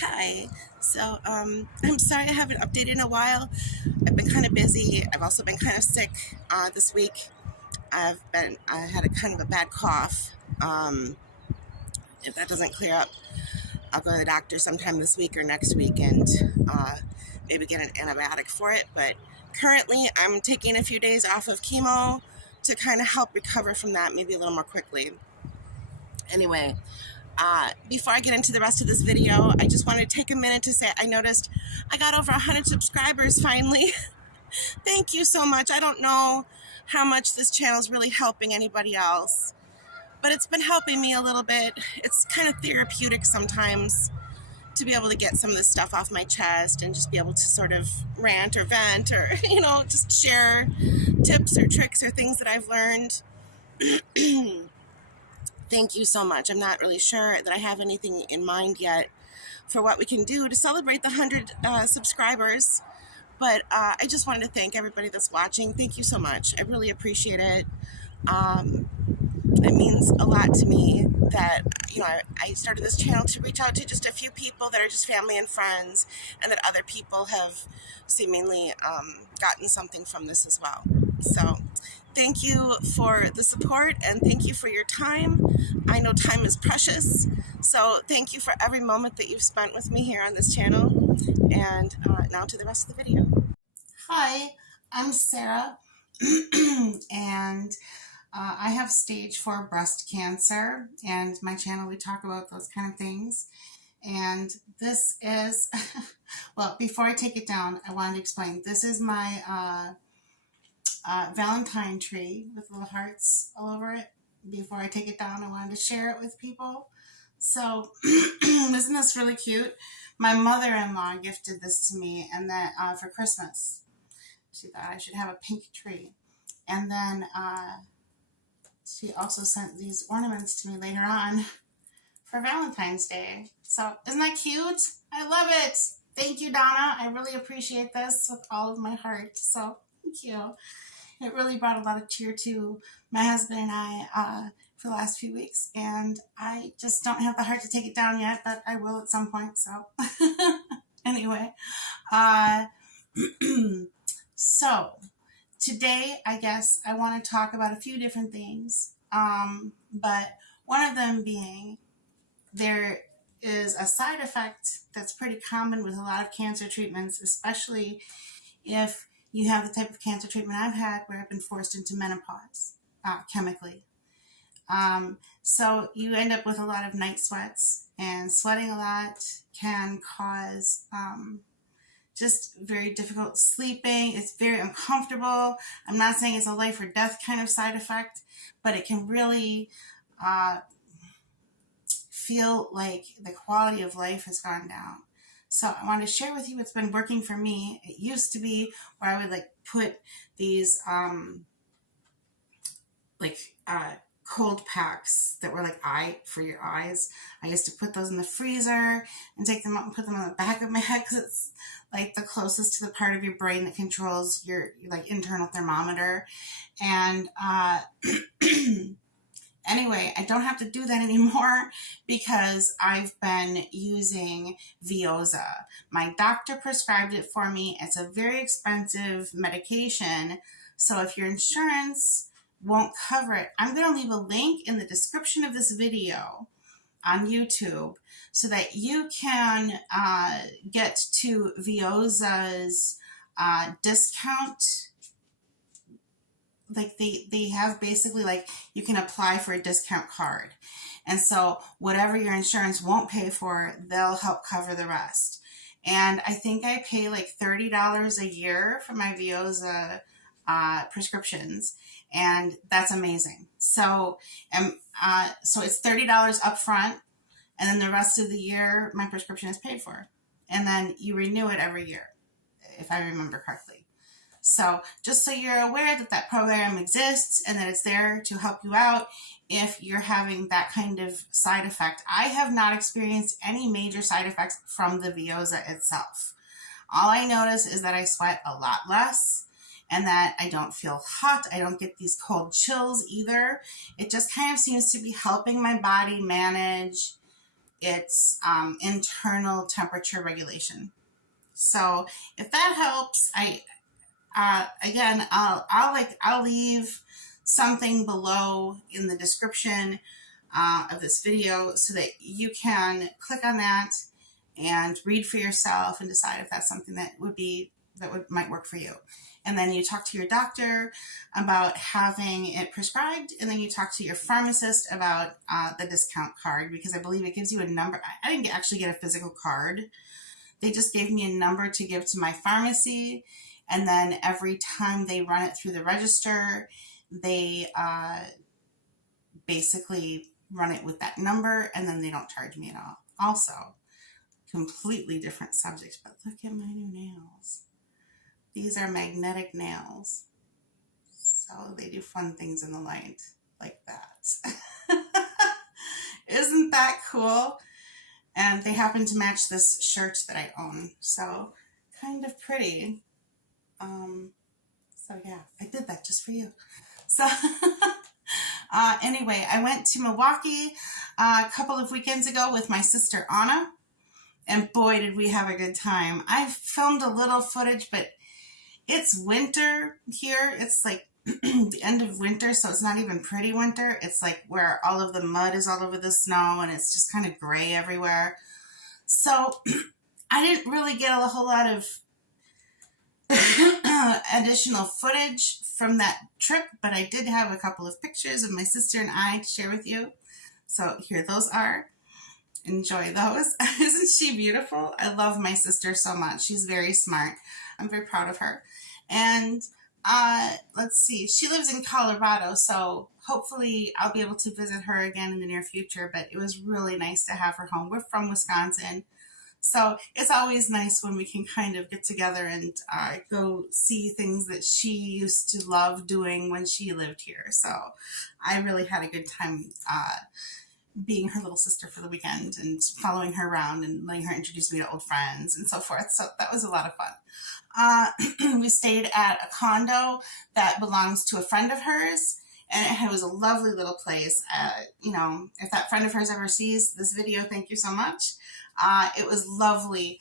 Hi. I'm sorry I haven't updated in a while. I've been kind of busy. I've also been kind of sick this week. I had a kind of a bad cough. If that doesn't clear up, I'll go to the doctor sometime this week or next week and uh, maybe get an antibiotic for it. But currently, I'm taking a few days off of chemo to kind of help recover from that maybe a little more quickly. Anyway, before I get into the rest of this video, I just wanted to take a minute to say I noticed I got over 100 subscribers finally. Thank you so much. I don't know how much this channel is really helping anybody else, but it's been helping me a little bit. It's kind of therapeutic sometimes to be able to get some of this stuff off my chest and just be able to sort of rant or vent or, just share tips or tricks or things that I've learned. Thank you so much. I'm not really sure that I have anything in mind yet for what we can do to celebrate the 100 subscribers. But I just wanted to thank everybody that's watching. Thank you so much. I really appreciate it. It means a lot to me that, I started this channel to reach out to just a few people that are just family and friends, and that other people have seemingly gotten something from this as well. So thank you for the support, and thank you for your time. I know time is precious, so thank you for every moment that you've spent with me here on this channel. And now to the rest of the video. Hi, I'm Sarah, and I have stage 4 breast cancer, and my channel we talk about those kind of things. And this is, well, before I take it down, I wanted to explain. This is my Valentine tree with little hearts all over it. Before I take it down, I wanted to share it with people. So, isn't this really cute? My mother-in-law gifted this to me, and then for Christmas. She thought I should have a pink tree. And then she also sent these ornaments to me later on for Valentine's Day. So isn't that cute? I love it. Thank you, Donna. I really appreciate this with all of my heart. So thank you. It really brought a lot of cheer to my husband and I for the last few weeks. And I just don't have the heart to take it down yet, but I will at some point. So anyway, so today, I guess I want to talk about a few different things, but one of them being there is a side effect that's pretty common with a lot of cancer treatments, especially if you have the type of cancer treatment I've had where I've been forced into menopause chemically. So you end up with a lot of night sweats, and sweating a lot can cause just very difficult sleeping. It's very uncomfortable. I'm not saying it's a life or death kind of side effect, but it can really feel like the quality of life has gone down. So I want to share with you what's been working for me. It used to be where I would put these cold packs that were like eye for your eyes. I used to put those in the freezer and take them out and put them on the back of my head because it's like the closest to the part of your brain that controls your internal thermometer. And anyway, I don't have to do that anymore because I've been using Veozah. My doctor prescribed it for me. It's a very expensive medication. So if your insurance won't cover it, I'm going to leave a link in the description of this video on YouTube so that you can get to Veozah's discount. They have basically you can apply for a discount card, and so whatever your insurance won't pay for, they'll help cover the rest. And I think I pay $30 a year for my Veozah prescriptions, and that's amazing. So so it's $30 up front, and then the rest of the year my prescription is paid for, and then you renew it every year, if I remember correctly. So just so you're aware that program exists and that it's there to help you out if you're having that kind of side effect. I have not experienced any major side effects from the Veozah itself. All I notice is that I sweat a lot less, and that I don't feel hot. I don't get these cold chills either. It just kind of seems to be helping my body manage It's internal temperature regulation. So if that helps, again, I'll leave something below in the description of this video so that you can click on that and read for yourself and decide if that's something that might work for you. And then you talk to your doctor about having it prescribed, and then you talk to your pharmacist about the discount card, because I believe it gives you a number. I didn't actually get a physical card. They just gave me a number to give to my pharmacy, and then every time they run it through the register, they basically run it with that number, and then they don't charge me at all. Also, completely different subject, but look at my new nails. These are magnetic nails. So they do fun things in the light like that. Isn't that cool? And they happen to match this shirt that I own. So kind of pretty. So yeah, I did that just for you. So anyway, I went to Milwaukee a couple of weekends ago with my sister Anna. And boy, did we have a good time. I filmed a little footage, but it's winter here. It's like the end of winter, so it's not even pretty winter. It's like where all of the mud is all over the snow, and it's just kind of gray everywhere. So I didn't really get a whole lot of additional footage from that trip, but I did have a couple of pictures of my sister and I to share with you. So here those are. Enjoy those. Isn't she beautiful? I love my sister so much. She's very smart. I'm very proud of her. And let's see, she lives in Colorado, so hopefully I'll be able to visit her again in the near future, but it was really nice to have her home. We're from Wisconsin, so it's always nice when we can kind of get together and go see things that she used to love doing when she lived here. So I really had a good time being her little sister for the weekend and following her around and letting her introduce me to old friends and so forth. So that was a lot of fun. We stayed at a condo that belongs to a friend of hers, and it was a lovely little place. You know, if that friend of hers ever sees this video, thank you so much. It was lovely.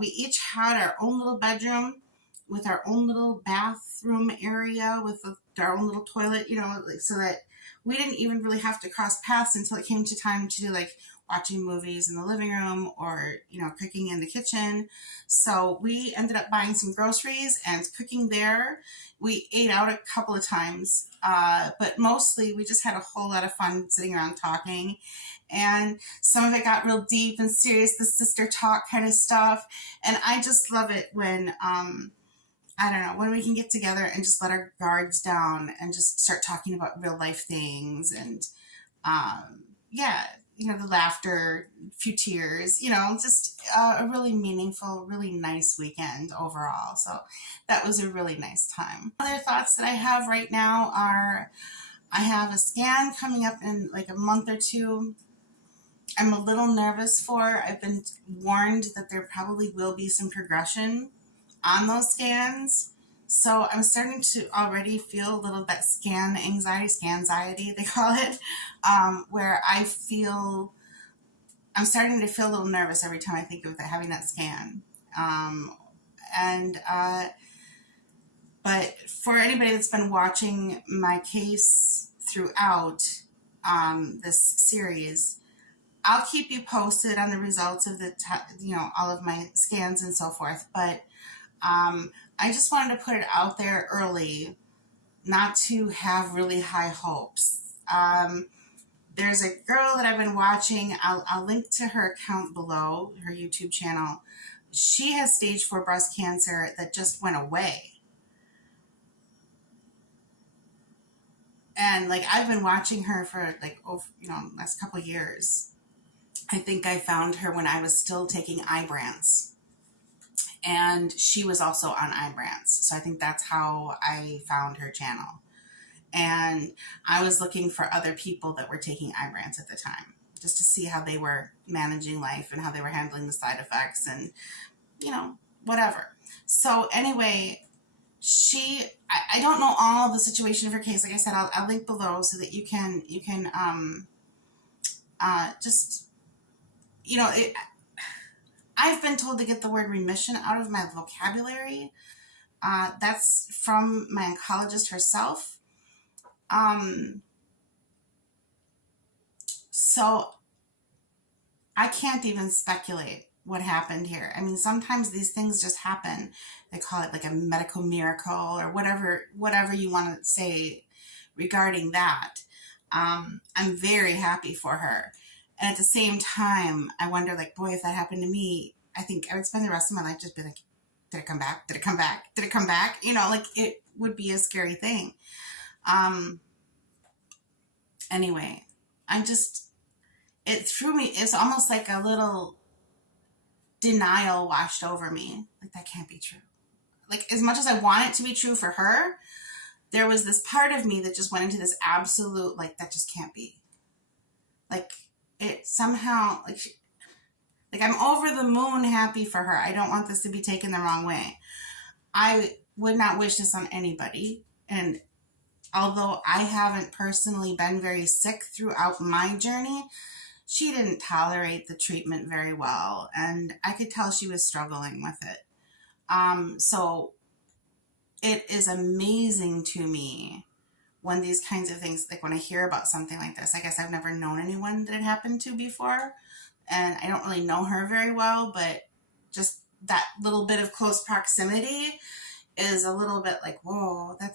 We each had our own little bedroom with our own little bathroom area with our own little toilet, you know, so that we didn't even really have to cross paths until it came to time to do like watching movies in the living room or, you know, cooking in the kitchen. So we ended up buying some groceries and cooking there. We ate out a couple of times, but mostly we just had a whole lot of fun sitting around talking. And some of it got real deep and serious, the sister talk kind of stuff. And I just love it when, I don't know, when we can get together and just let our guards down and just start talking about real life things and, yeah, you know, the laughter, a few tears, you know, just a really meaningful, really nice weekend overall. So that was a really nice time. Other thoughts that I have right now are I have a scan coming up in like a month or two. I'm a little nervous for. I've been warned that there probably will be some progression on those scans. So I'm starting to already feel a little bit scan anxiety, Scanxiety, they call it, where I'm starting to feel a little nervous every time I think of having that scan. But for anybody that's been watching my case throughout this series, I'll keep you posted on the results of all of my scans and so forth. But I just wanted to put it out there early, not to have really high hopes. There's a girl that I've been watching. I'll link to her account below, her YouTube channel. She has stage 4 breast cancer that just went away. And like, I've been watching her for like, last couple of years. I think I found her when I was still taking Ibrance. And she was also on Ibrance. So I think that's how I found her channel. And I was looking for other people that were taking Ibrance at the time, just to see how they were managing life and how they were handling the side effects and, whatever. So anyway, I don't know all the situation of her case. Like I said, I'll link below so that you can just I've been told to get the word remission out of my vocabulary. That's from my oncologist herself. So I can't even speculate what happened here. I mean, sometimes these things just happen. They call it like a medical miracle or whatever you want to say regarding that. I'm very happy for her. And at the same time, I wonder, like, boy, if that happened to me, I think I would spend the rest of my life just be like, did it come back? Did it come back? Did it come back? Like it would be a scary thing. Anyway, it threw me, it's almost like a little denial washed over me. Like, that can't be true. Like, as much as I want it to be true for her, there was this part of me that just went into this absolute, like, that just can't be. Like, it somehow, like I'm over the moon happy for her. I don't want this to be taken the wrong way. I would not wish this on anybody. And although I haven't personally been very sick throughout my journey, she didn't tolerate the treatment very well. And I could tell she was struggling with it. So it is amazing to me when these kinds of things, like when I hear about something like this. I guess I've never known anyone that it happened to before. And I don't really know her very well, but just that little bit of close proximity is a little bit like, whoa, that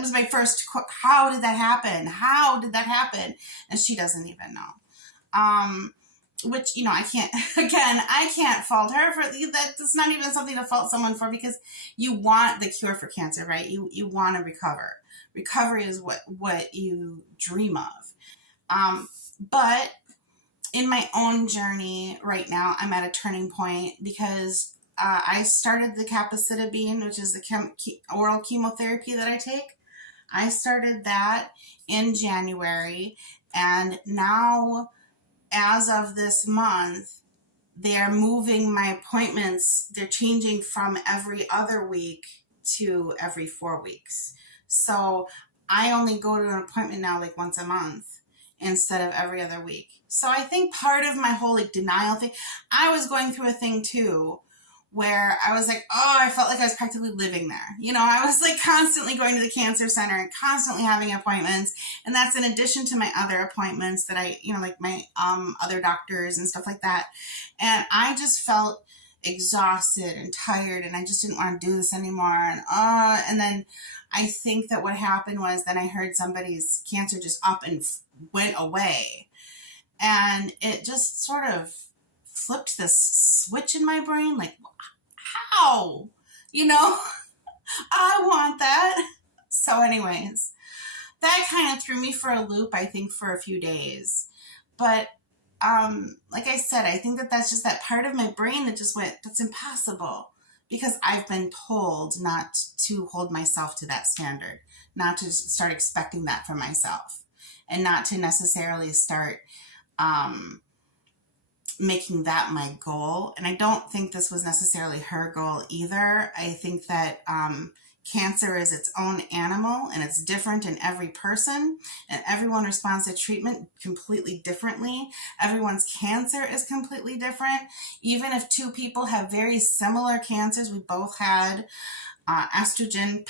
was my first, how did that happen? How did that happen? And she doesn't even know. Which, I can't fault her for that. It's not even something to fault someone for, because you want the cure for cancer, right? You want to recover. Recovery is what you dream of. But in my own journey right now, I'm at a turning point because I started the capecitabine, which is the oral chemotherapy that I take. I started that in January, and now, as of this month, they're moving my appointments. They're changing from every other week to every 4 weeks. So I only go to an appointment now like once a month instead of every other week. So I think part of my whole like denial thing, I was going through a thing too, where I was like, oh, I felt like I was practically living there. I was like constantly going to the cancer center and constantly having appointments. And that's in addition to my other appointments that I, like my other doctors and stuff like that. And I just felt exhausted and tired, and I just didn't want to do this anymore. And then I think that what happened was then I heard somebody's cancer just up and went away. And it just sort of flipped this switch in my brain, like, how? I want that. So anyways, that kind of threw me for a loop, I think, for a few days. But like I said, I think that that's just that part of my brain that just went, that's impossible, because I've been told not to hold myself to that standard, not to start expecting that for myself, and not to necessarily start making that my goal. And I don't think this was necessarily her goal either. I think that cancer is its own animal, and it's different in every person, and everyone responds to treatment completely differently. Everyone's cancer is completely different. Even if two people have very similar cancers, we both had estrogen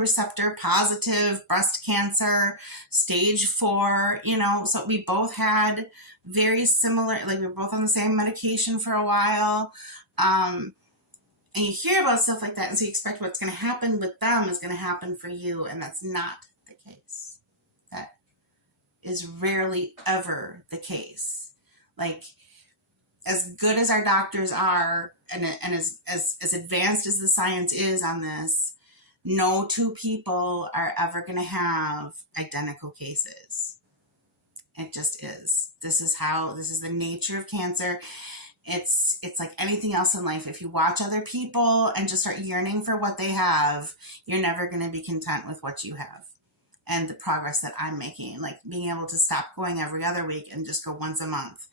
receptor positive breast cancer, stage 4, so we both had very similar, like we were both on the same medication for a while. And you hear about stuff like that, and so you expect what's going to happen with them is going to happen for you, and that's not the case. That is rarely ever the case. Like, as good as our doctors are, and as advanced as the science is on this, no two people are ever going to have identical cases. It just is. This is the nature of cancer. It's like anything else in life. If you watch other people and just start yearning for what they have, you're never going to be content with what you have. And the progress that I'm making, like being able to stop going every other week and just go once a month,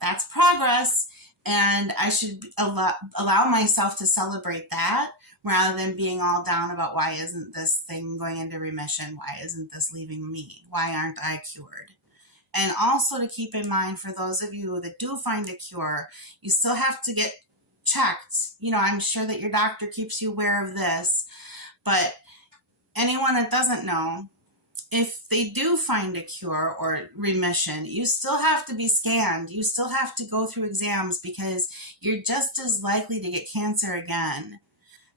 that's progress. And I should allow myself to celebrate that, rather than being all down about, why isn't this thing going into remission? Why isn't this leaving me? Why aren't I cured? And also to keep in mind, for those of you that do find a cure, you still have to get checked. I'm sure that your doctor keeps you aware of this, but anyone that doesn't know, if they do find a cure or remission, you still have to be scanned. You still have to go through exams, because you're just as likely to get cancer again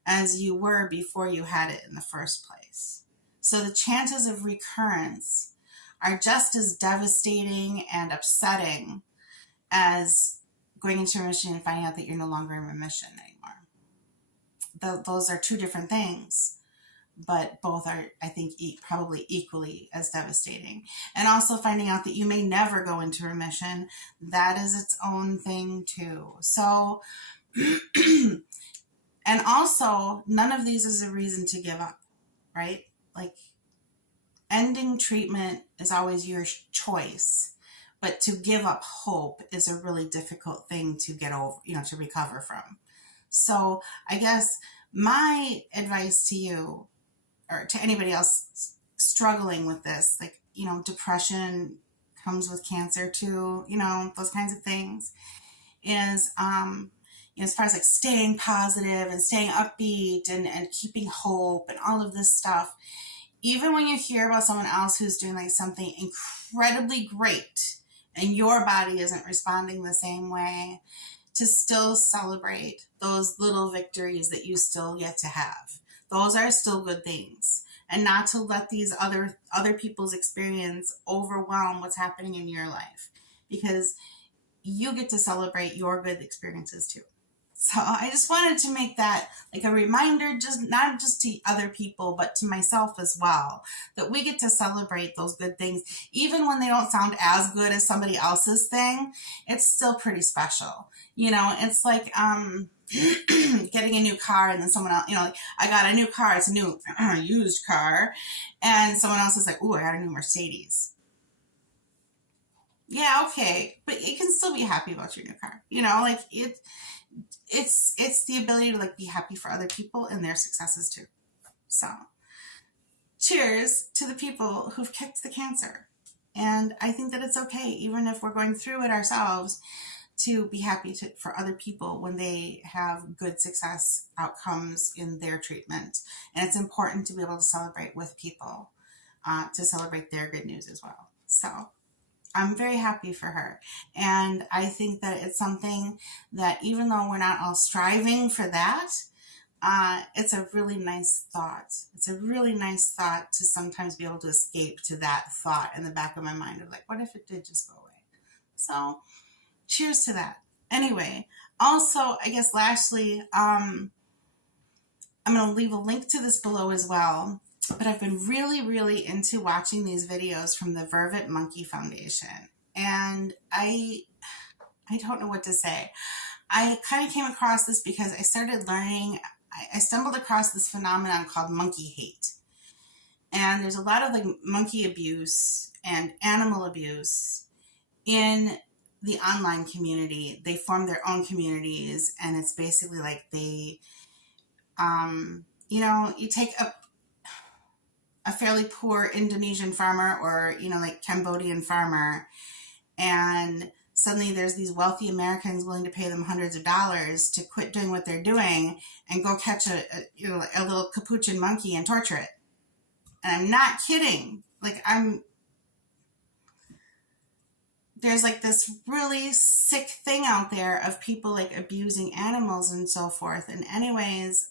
as you were before you had it in the first place. So the chances of recurrence are just as devastating and upsetting as going into remission and finding out that you're no longer in remission anymore. Those are two different things, but both are, I think, probably equally as devastating. And also finding out that you may never go into remission, that is its own thing too. So, and also, none of these is a reason to give up, right? Like, ending treatment is always your choice, but to give up hope is a really difficult thing to get over, to recover from. So I guess my advice to you, or to anybody else struggling with this, like, depression comes with cancer too, those kinds of things, is, as far as like staying positive and staying upbeat and keeping hope and all of this stuff, even when you hear about someone else who's doing like something incredibly great and your body isn't responding the same way, to still celebrate those little victories that you still get to have. Those are still good things, and not to let these other people's experience overwhelm what's happening in your life, because you get to celebrate your good experiences too. So I just wanted to make that like a reminder, just not just to other people, but to myself as well, that we get to celebrate those good things, even when they don't sound as good as somebody else's thing. It's still pretty special. It's like getting a new car, and then someone else, like, I got a new car, it's a new used car, and someone else is like, ooh, I got a new Mercedes. Yeah, okay, but you can still be happy about your new car. Like, it's the ability to like be happy for other people and their successes too. So cheers to the people who've kicked the cancer. And I think that it's okay, even if we're going through it ourselves, to be happy for other people when they have good success outcomes in their treatment. And it's important to be able to celebrate with people, to celebrate their good news as well. So I'm very happy for her. And I think that it's something that, even though we're not all striving for that, it's a really nice thought. It's a really nice thought to sometimes be able to escape to that thought in the back of my mind of like, what if it did just go away? So cheers to that. Anyway, also, I guess lastly, I'm going to leave a link to this below as well. But I've been really, really into watching these videos from the Vervet Monkey Foundation. And I don't know what to say. I kind of came across this because I started learning, I stumbled across this phenomenon called monkey hate. And there's a lot of like monkey abuse and animal abuse in the online community. They form their own communities, and it's basically like they, you take a fairly poor Indonesian farmer, or, like Cambodian farmer, and suddenly there's these wealthy Americans willing to pay them hundreds of dollars to quit doing what they're doing and go catch a little capuchin monkey and torture it. And I'm not kidding. Like, there's like this really sick thing out there of people like abusing animals and so forth. And anyways,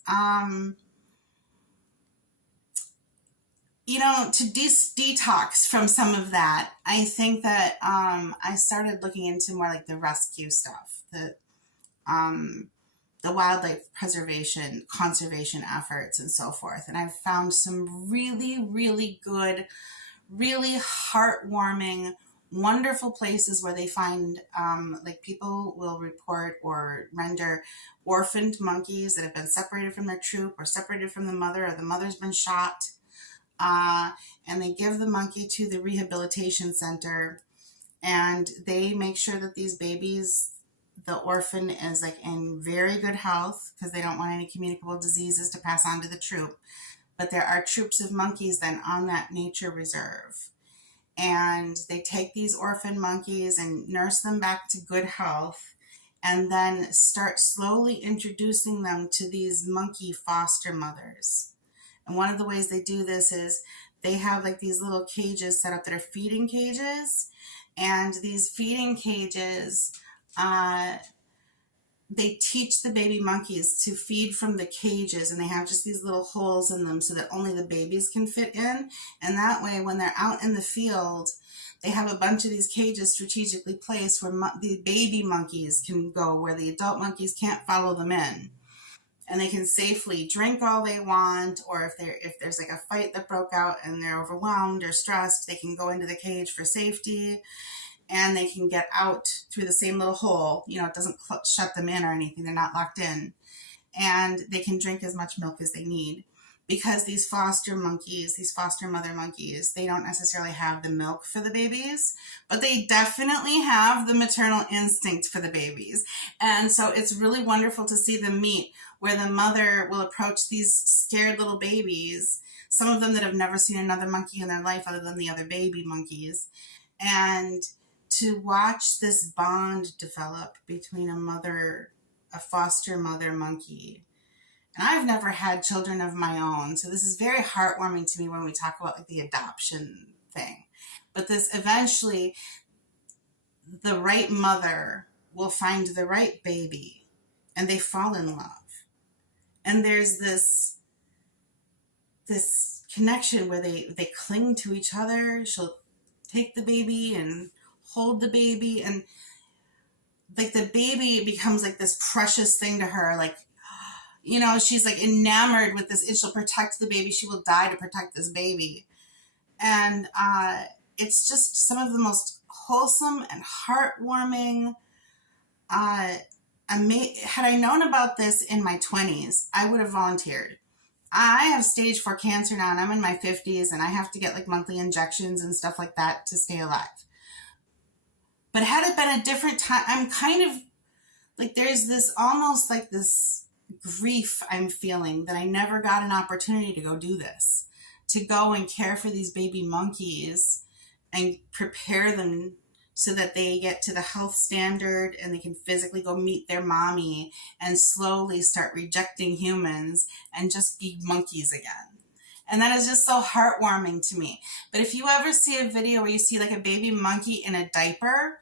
to detox from some of that, I think that I started looking into more like the rescue stuff, the wildlife preservation, conservation efforts, and so forth. And I've found some really, really good, really heartwarming, wonderful places where they find, like, people will report or render orphaned monkeys that have been separated from their troop or separated from the mother, or the mother's been shot. And they give the monkey to the rehabilitation center, and they make sure that these babies, the orphan is like in very good health, because they don't want any communicable diseases to pass on to the troop. But there are troops of monkeys then on that nature reserve. and they take these orphan monkeys and nurse them back to good health, and then start slowly introducing them to these monkey foster mothers. And one of the ways they do this is they have like these little cages set up that are feeding cages. And these feeding cages, they teach the baby monkeys to feed from the cages, and they have just these little holes in them so that only the babies can fit in. And that way, when they're out in the field, they have a bunch of these cages strategically placed where the baby monkeys can go, where the adult monkeys can't follow them in. And they can safely drink all they want, or if there's like a fight that broke out and they're overwhelmed or stressed, they can go into the cage for safety, and they can get out through the same little hole. You know, it doesn't shut them in or anything. They're not locked in. And they can drink as much milk as they need. Because these foster monkeys, these foster mother monkeys, they don't necessarily have the milk for the babies, but they definitely have the maternal instinct for the babies. And so it's really wonderful to see them meet, where the mother will approach these scared little babies, some of them that have never seen another monkey in their life other than the other baby monkeys, and to watch this bond develop between a foster mother monkey. And I've never had children of my own, so this is very heartwarming to me when we talk about like the adoption thing. But this eventually, the right mother will find the right baby, and they fall in love. And there's this connection where they cling to each other. She'll take the baby and hold the baby, and like the baby becomes like this precious thing to her. Like, you know, she's like enamored with this, and she'll protect the baby. She will die to protect this baby. And it's just some of the most wholesome and heartwarming. Had I known about this in my 20s, I would have volunteered. I have stage 4 cancer now, and I'm in my 50s, and I have to get like monthly injections and stuff like that to stay alive. But had it been a different time, I'm kind of like, there's this almost like this grief I'm feeling that I never got an opportunity to go do this, to go and care for these baby monkeys and prepare them so that they get to the health standard and they can physically go meet their mommy and slowly start rejecting humans and just be monkeys again. And that is just so heartwarming to me. But if you ever see a video where you see like a baby monkey in a diaper,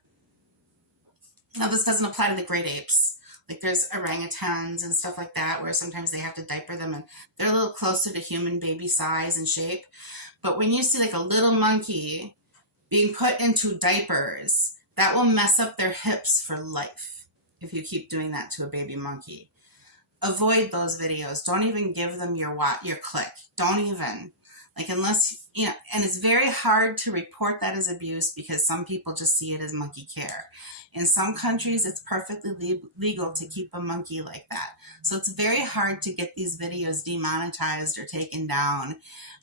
now this doesn't apply to the great apes. Like there's orangutans and stuff like that where sometimes they have to diaper them and they're a little closer to human baby size and shape. But when you see like a little monkey being put into diapers, that will mess up their hips for life if you keep doing that to a baby monkey. Avoid those videos. Don't even give them your click. Don't even. Like, unless, you know, and it's very hard to report that as abuse because some people just see it as monkey care. In some countries, it's perfectly legal to keep a monkey like that. So it's very hard to get these videos demonetized or taken down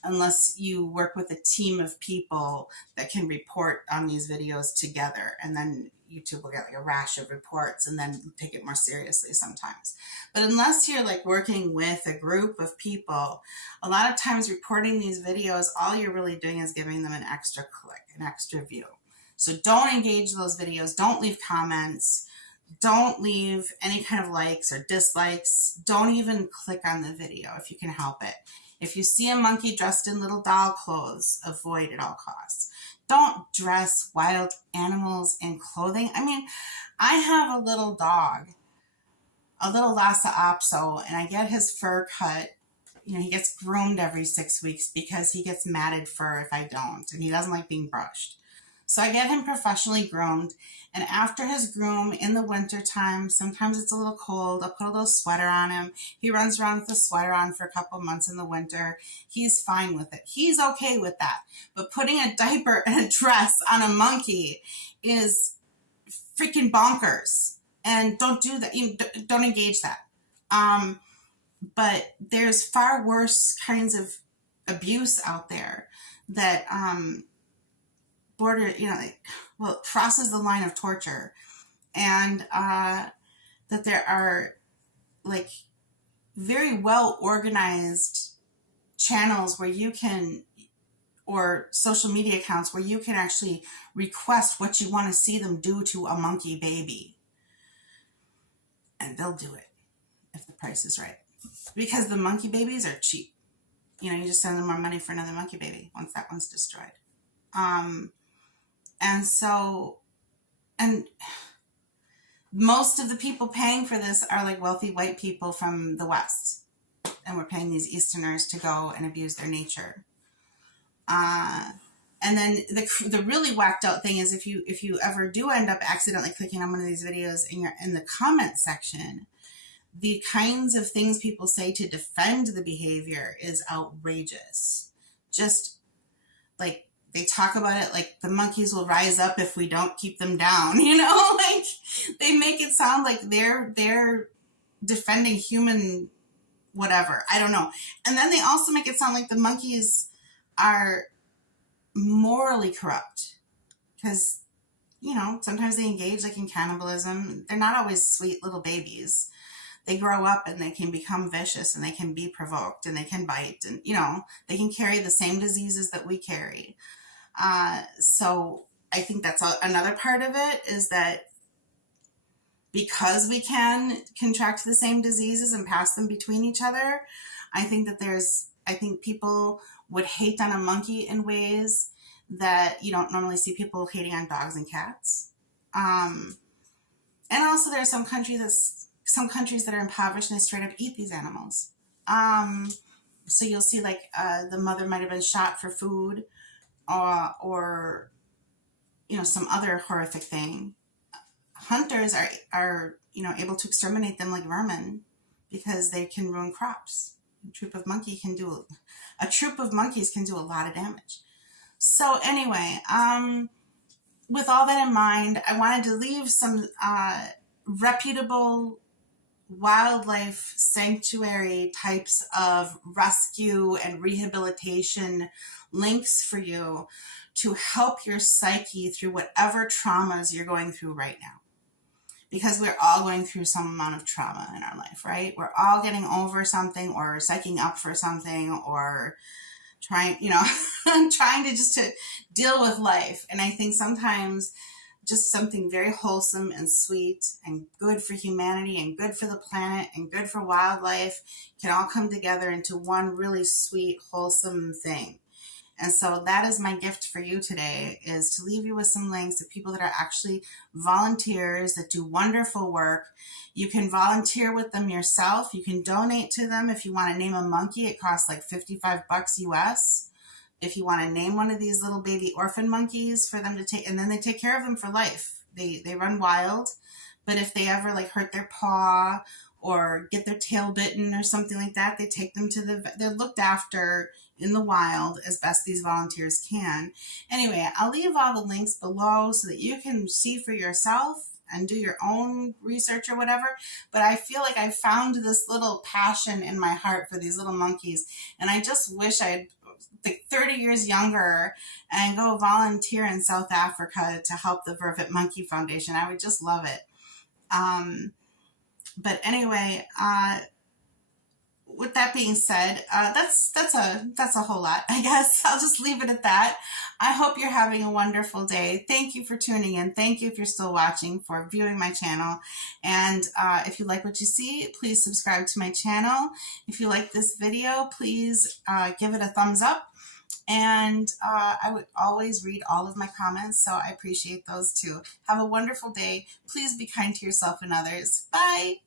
unless you work with a team of people that can report on these videos together. And then YouTube will get like a rash of reports and then take it more seriously sometimes. But unless you're like working with a group of people, a lot of times reporting these videos, all you're really doing is giving them an extra click, an extra view. So don't engage those videos. Don't leave comments. Don't leave any kind of likes or dislikes. Don't even click on the video if you can help it. If you see a monkey dressed in little doll clothes, avoid at all costs. Don't dress wild animals in clothing. I mean, I have a little dog, a little Lhasa Apso, and I get his fur cut. You know, he gets groomed every 6 weeks because he gets matted fur if I don't, and he doesn't like being brushed. So I get him professionally groomed, and after his groom in the winter time, sometimes it's a little cold, I'll put a little sweater on him. He runs around with a sweater on for a couple months in the winter. He's fine with it. He's okay with that. But putting a diaper and a dress on a monkey is freaking bonkers. And don't do that. Don't engage that. But there's far worse kinds of abuse out there that crosses the line of torture, and that there are like very well organized channels where you can or social media accounts where you can actually request what you want to see them do to a monkey baby. And they'll do it if the price is right. Because the monkey babies are cheap. You know, you just send them more money for another monkey baby once that one's destroyed. And so, and most of the people paying for this are like wealthy white people from the West. And we're paying these Easterners to go and abuse their nature. And then the really whacked out thing is if you ever do end up accidentally clicking on one of these videos and you're in the comment section, the kinds of things people say to defend the behavior is outrageous. Just like they talk about it like the monkeys will rise up if we don't keep them down, you know, like they make it sound like they're defending human whatever. I don't know. And then they also make it sound like the monkeys are morally corrupt because, you know, sometimes they engage like in cannibalism. They're not always sweet little babies. They grow up and they can become vicious and they can be provoked and they can bite and, you know, they can carry the same diseases that we carry. So I think that's another part of it is that because we can contract the same diseases and pass them between each other, I think people would hate on a monkey in ways that you don't normally see people hating on dogs and cats. And also there are some countries that are impoverished and they straight up eat these animals. So you'll see like the mother might have been shot for food or you know, some other horrific thing. Hunters are you know, able to exterminate them like vermin because they can ruin crops. A troop of monkeys can do a lot of damage. So anyway, with all that in mind, I wanted to leave some reputable wildlife sanctuary types of rescue and rehabilitation links for you to help your psyche through whatever traumas you're going through right now. Because we're all going through some amount of trauma in our life, right? We're all getting over something or psyching up for something or trying to just to deal with life. And I think sometimes just something very wholesome and sweet and good for humanity and good for the planet and good for wildlife can all come together into one really sweet, wholesome thing. And so that is my gift for you today, is to leave you with some links of people that are actually volunteers that do wonderful work. You can volunteer with them yourself. You can donate to them. If you want to name a monkey, it costs like $55 US. If you want to name one of these little baby orphan monkeys for them to take, and then they take care of them for life. They run wild, but if they ever like hurt their paw or get their tail bitten or something like that, they take them to they're looked after in the wild as best these volunteers can. Anyway, I'll leave all the links below so that you can see for yourself and do your own research or whatever. But I feel like I found this little passion in my heart for these little monkeys. And I just wish I'd like 30 years younger and go volunteer in South Africa to help the Vervet Monkey Foundation. I would just love it. But anyway, with that being said, that's a whole lot, I guess. I'll just leave it at that. I hope you're having a wonderful day. Thank you for tuning in. Thank you if you're still watching, for viewing my channel. And if you like what you see, please subscribe to my channel. If you like this video, please give it a thumbs up. And I would always read all of my comments, so I appreciate those too. Have a wonderful day. Please be kind to yourself and others. Bye.